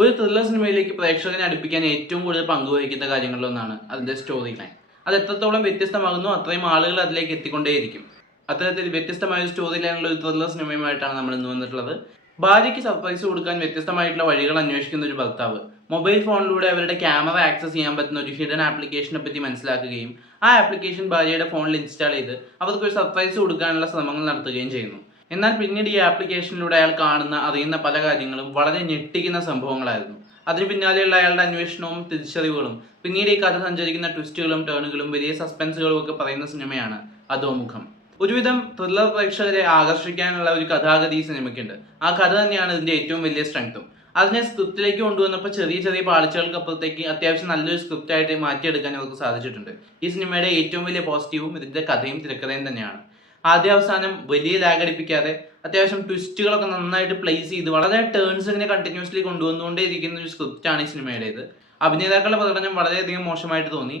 ഒരു ത്രില്ലർ സിനിമയിലേക്ക് പ്രേക്ഷകനെ അടുപ്പിക്കാൻ ഏറ്റവും കൂടുതൽ പങ്കുവഹിക്കുന്ന കാര്യങ്ങളിലൊന്നാണ് അതിൻ്റെ സ്റ്റോറി ലൈൻ. അത് എത്രത്തോളം വ്യത്യസ്തമാകുന്നു അത്രയും ആളുകൾ അതിലേക്ക് എത്തിക്കൊണ്ടേയിരിക്കും. അത്തരത്തിൽ വ്യത്യസ്തമായ ഒരു സ്റ്റോറി ലൈനുള്ള ഒരു ത്രില്ലർ സിനിമയുമായിട്ടാണ് നമ്മൾ ഇന്ന് വന്നിട്ടുള്ളത്. ഭാര്യയ്ക്ക് സർപ്രൈസ് കൊടുക്കാൻ വ്യത്യസ്തമായിട്ടുള്ള വഴികൾ അന്വേഷിക്കുന്ന ഒരു ഭർത്താവ് മൊബൈൽ ഫോണിലൂടെ അവരുടെ ക്യാമറ ആക്സസ് ചെയ്യാൻ പറ്റുന്ന ഒരു ഹിഡൻ ആപ്ലിക്കേഷനെ പറ്റി മനസ്സിലാക്കുകയും ആ ആപ്ലിക്കേഷൻ ഭാര്യയുടെ ഫോണിൽ ഇൻസ്റ്റാൾ ചെയ്ത് അവർക്ക് ഒരു സർപ്രൈസ് കൊടുക്കാനുള്ള ശ്രമങ്ങൾ നടത്തുകയും ചെയ്യുന്നു. എന്നാൽ പിന്നീട് ഈ ആപ്ലിക്കേഷനിലൂടെ അയാൾ കാണുന്ന അറിയുന്ന പല കാര്യങ്ങളും വളരെ ഞെട്ടിക്കുന്ന സംഭവങ്ങളായിരുന്നു. അതിന് പിന്നാലെയുള്ള അയാളുടെ അന്വേഷണവും തിരിച്ചറിവുകളും പിന്നീട് ഈ കഥ സഞ്ചരിക്കുന്ന ട്വിസ്റ്റുകളും ടേണുകളും വലിയ സസ്പെൻസുകളും ഒക്കെ പറയുന്ന സിനിമയാണ് അധോമുഖം. ഒരുവിധം ത്രില്ലർ പ്രേക്ഷകരെ ആകർഷിക്കാനുള്ള ഒരു കഥാഗതി ഈ സിനിമയ്ക്കുണ്ട്. ആ കഥ തന്നെയാണ് ഇതിന്റെ ഏറ്റവും വലിയ സ്ട്രെങ്ത്തും. അതിനെ സ്ക്രിപ്റ്റിലേക്ക് കൊണ്ടുവന്നപ്പോൾ ചെറിയ ചെറിയ പാളിച്ചകൾക്കപ്പുറത്തേക്ക് അത്യാവശ്യം നല്ലൊരു സ്ക്രിപ്റ്റായിട്ട് മാറ്റിയെടുക്കാൻ അവർക്ക് സാധിച്ചിട്ടുണ്ട്. ഈ സിനിമയുടെ ഏറ്റവും വലിയ പോസിറ്റീവും ഇതിന്റെ കഥയും തിരക്കഥയും തന്നെയാണ്. ആദ്യ അവസാനം വലിയ ലാഗ് അടിപ്പിക്കാതെ അത്യാവശ്യം ട്വിസ്റ്റുകളൊക്കെ നന്നായിട്ട് പ്ലേസ് ചെയ്ത് വളരെ ടേൺസ് ഇങ്ങനെ കണ്ടിന്യൂസ്ലി കൊണ്ടുവന്നുകൊണ്ടേ ഇരിക്കുന്ന ഒരു സ്ക്രിപ്റ്റാണ് ഈ സിനിമയുടേത്. അഭിനേതാക്കളുടെ പ്രകടനം വളരെയധികം മോശമായിട്ട് തോന്നി.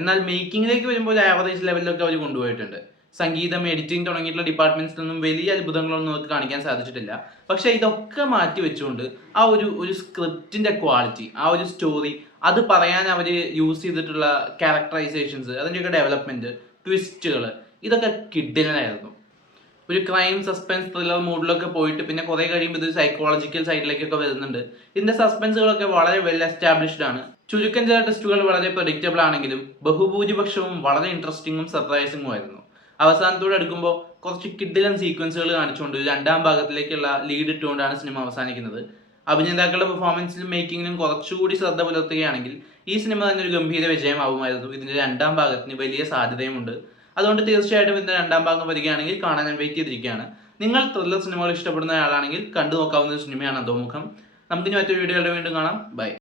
എന്നാൽ മേക്കിങ്ങിലേക്ക് വരുമ്പോൾ ആവറേജ് ലെവലിലൊക്കെ അവർ കൊണ്ടുപോയിട്ടുണ്ട്. സംഗീതം, എഡിറ്റിംഗ് തുടങ്ങിയിട്ടുള്ള ഡിപ്പാർട്ട്മെന്റ്സിലൊന്നും വലിയ അത്ഭുതങ്ങളൊന്നും അവർക്ക് കാണിക്കാൻ സാധിച്ചിട്ടില്ല. പക്ഷെ ഇതൊക്കെ മാറ്റി വെച്ചുകൊണ്ട് ആ ഒരു സ്ക്രിപ്റ്റിന്റെ ക്വാളിറ്റി, ആ ഒരു സ്റ്റോറി, അത് പറയാൻ അവർ യൂസ് ചെയ്തിട്ടുള്ള ക്യാരക്ടറൈസേഷൻസ്, അതിൻ്റെയൊക്കെ ഡെവലപ്മെന്റ്, ട്വിസ്റ്റുകൾ, ഇതൊക്കെ കിഡിലനായിരുന്നു. ഒരു ക്രൈം സസ്പെൻസ് ത്രില്ലർ മൂഡിലൊക്കെ പോയിട്ട് പിന്നെ കുറെ കഴിയുമ്പോൾ ഇത് സൈക്കോളജിക്കൽ സൈഡിലേക്കൊക്കെ വരുന്നുണ്ട്. ഇതിന്റെ സസ്പെൻസുകളൊക്കെ വളരെ വെൽ എസ്റ്റാബ്ലിഷ്ഡ് ആണ്. ചുരുക്കം ചില ടെസ്റ്റുകൾ വളരെ പ്രഡിക്റ്റബിൾ ആണെങ്കിലും ബഹുഭൂരിപക്ഷവും വളരെ ഇൻട്രസ്റ്റിംഗും സർപ്രൈസിംഗും ആയിരുന്നു. അവസാനത്തോടെ എടുക്കുമ്പോൾ കുറച്ച് കിഡിലൻ സീക്വൻസുകൾ കാണിച്ചുകൊണ്ട് രണ്ടാം ഭാഗത്തിലേക്കുള്ള ലീഡ് ഇട്ടുകൊണ്ടാണ് സിനിമ അവസാനിക്കുന്നത്. അഭിനേതാക്കളുടെ പെർഫോമൻസിലും മേക്കിങ്ങിലും കുറച്ചുകൂടി ശ്രദ്ധ പുലർത്തുകയാണെങ്കിൽ ഈ സിനിമ തന്നെ ഒരു ഗംഭീര വിജയമാവുമായിരുന്നു. ഇതിന്റെ രണ്ടാം ഭാഗത്തിന് വലിയ സാധ്യതയുമുണ്ട്. അതുകൊണ്ട് തീർച്ചയായിട്ടും ഇതിന്റെ രണ്ടാം ഭാഗം വരികയാണെങ്കിൽ കാണാൻ ഞാൻ വെയിറ്റ് ചെയ്തിരിക്കുകയാണ്. നിങ്ങൾ ത്രില്ലർ സിനിമകൾ ഇഷ്ടപ്പെടുന്ന ആളാണെങ്കിൽ കണ്ടു നോക്കാവുന്ന ഒരു സിനിമയാണ് അധോമുഖം. നമുക്കിനി മറ്റൊരു വീഡിയോയുടെ വീണ്ടും കാണാം. ബൈ.